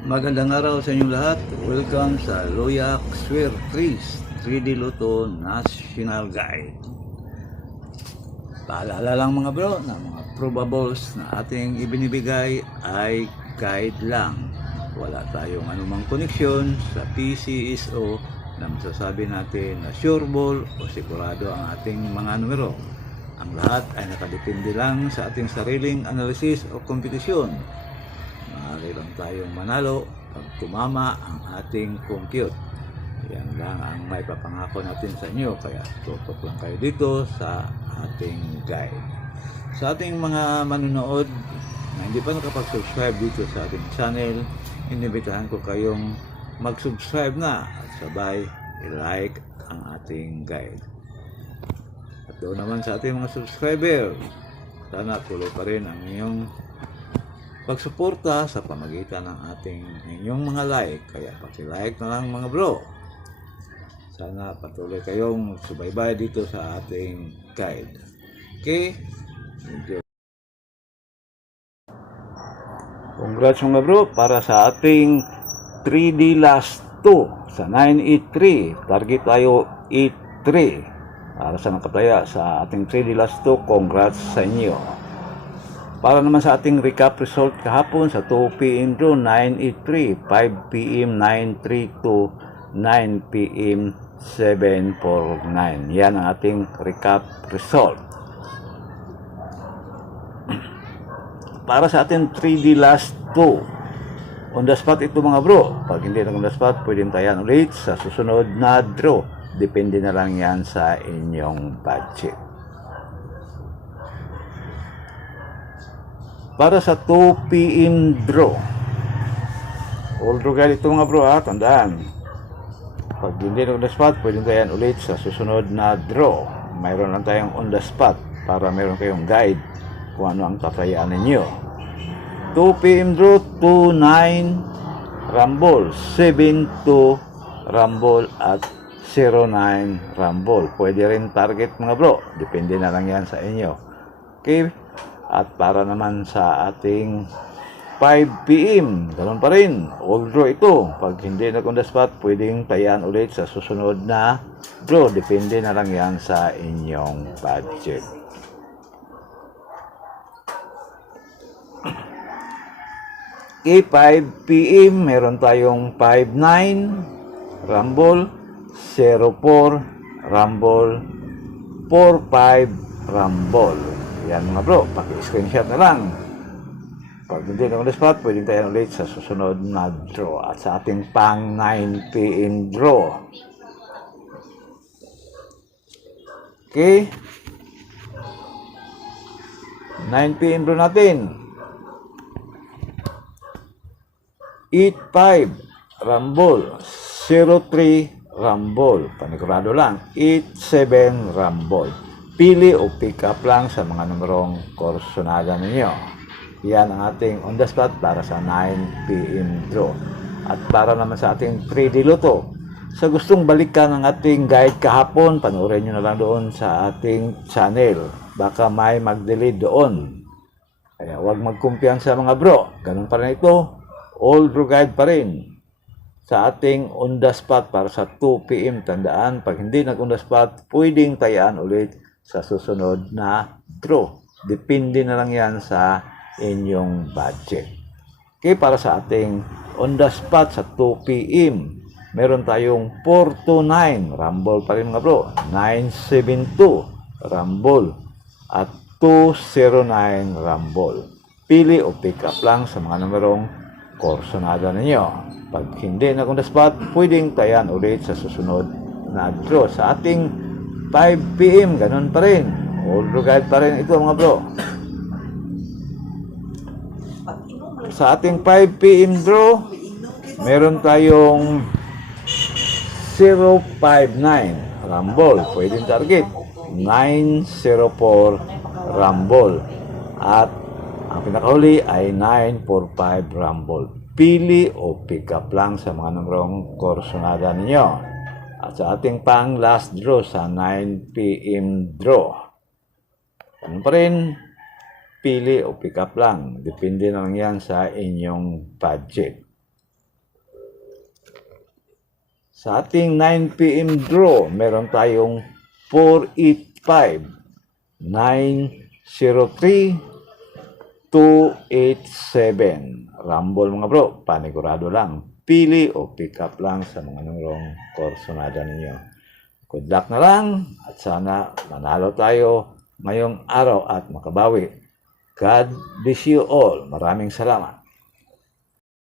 Magandang araw sa inyong lahat. Welcome sa Loyak Swear Trees 3D Lotto National Guide. Paalala lang mga bro na mga probables na ating ibinibigay ay guide lang. Wala tayong anumang koneksyon sa PCSO na masasabi natin na sure ball o sigurado ang ating mga numero. Ang lahat ay nakadepende lang sa ating sariling analysis o kompetisyon. Maaari lang tayong manalo pag tumama ang ating compute. Yan lang ang may papangako natin sa inyo, kaya tutok lang kayo dito sa ating guide. Sa ating mga manunood na hindi pa nakapag-subscribe dito sa ating channel, inibitahan ko kayong mag-subscribe na at sabay i-like ang ating guide. At doon naman sa ating mga subscriber, sana tuloy pa rin ang inyong pagsuporta sa pamagitan ng ating inyong mga like. Kaya paki-like na lang mga bro. Sana patuloy kayong subaybay dito sa ating guide. Okay? Enjoy. Congrats mga bro para sa ating 3D last 2 sa 983. Target tayo 83. Para sa nakataya sa ating 3D last 2, congrats sa inyo. Para naman sa ating recap result kahapon sa 2 PM draw 983, 5 PM 932, 9 PM 749. Yan ang ating recap result. Para sa ating 3D last 2, on the spot ito mga bro. Pag hindi na on the spot, pwedeng tayan ulit sa susunod na draw. Depende na lang yan sa inyong budget. Para sa 2 PM draw, all draw guide ito mga bro, tandaan. Pag hindi na on the spot, pwedeng tayan ulit sa susunod na draw. Mayroon lang tayong on the spot para mayroon kayong guide kung ano ang tatayaan ninyo. 2 PM draw, 2-9 rumble, 7-2 rumble at 0-9 rumble. Pwede rin target mga bro, depende na lang yan sa inyo. Okay? At para naman sa ating 5 PM, ganoon pa rin, all draw ito. Pag hindi na on the spot, pwedeng tayan ulit sa susunod na draw. Depende na lang yan sa inyong budget. Okay, 5 PM, meron tayong 5-9 rumble, 0-4 rumble, 4-5 rumble. Yan mga bro, paki-screenshot na lang. Pag hindi na on the spot, pwedeng tayo ulit sa susunod na draw. At sa ating pang 9 PM draw. Okay? 9 PM draw natin. 8-5 rumble, 0-3 rumble. Panigurado lang. 8-7 rumble. Pili o pick up lang sa mga numerong korsonada ninyo. Yan ang ating on the spot para sa 9 PM draw. At para naman sa ating 3D Lotto, sa gustong balikan ang ating guide kahapon, panoorin nyo na lang doon sa ating channel. Baka may mag-delete doon. Kaya huwag magkumpiyansa mga bro. Ganun pa rin ito. All draw guide pa rin sa ating on the spot para sa 2 PM. Tandaan, pag hindi nag-on the spot, pwedeng tayaan ulit sa susunod na draw. Depende na lang yan sa inyong budget. Okay, para sa ating on the spot sa 2 PM, meron tayong 4-9 rumble pa rin mga bro, 9-7-2 rumble at 2-0-9 rumble. Pili o pick up lang sa mga numerong korsonada ninyo. Pag hindi na on the spot, pwedeng tayan ulit sa susunod na draw. Sa ating 5 PM, ganun pa rin. All draw guide pa rin ito mga bro. Sa ating 5 PM draw, meron tayong 0-5-9 rumble. Pwedeng target. 9-0-4 rumble. At ang pinakahuli ay 9-4-5 rumble. Pili o pick up lang sa mga numerong korsonada ninyo. At sa ating pang last draw sa 9 PM draw, ano pa rin, pili o pick up lang. Depende na lang yan sa inyong budget. Sa ating 9 p.m. draw, meron tayong 485, 903, 287. Rumble mga bro, panigurado lang. Pili o pick up lang sa mga numerong korsonada ninyo. Good luck na lang at sana manalo tayo ngayong araw at makabawi. God bless you all. Maraming salamat.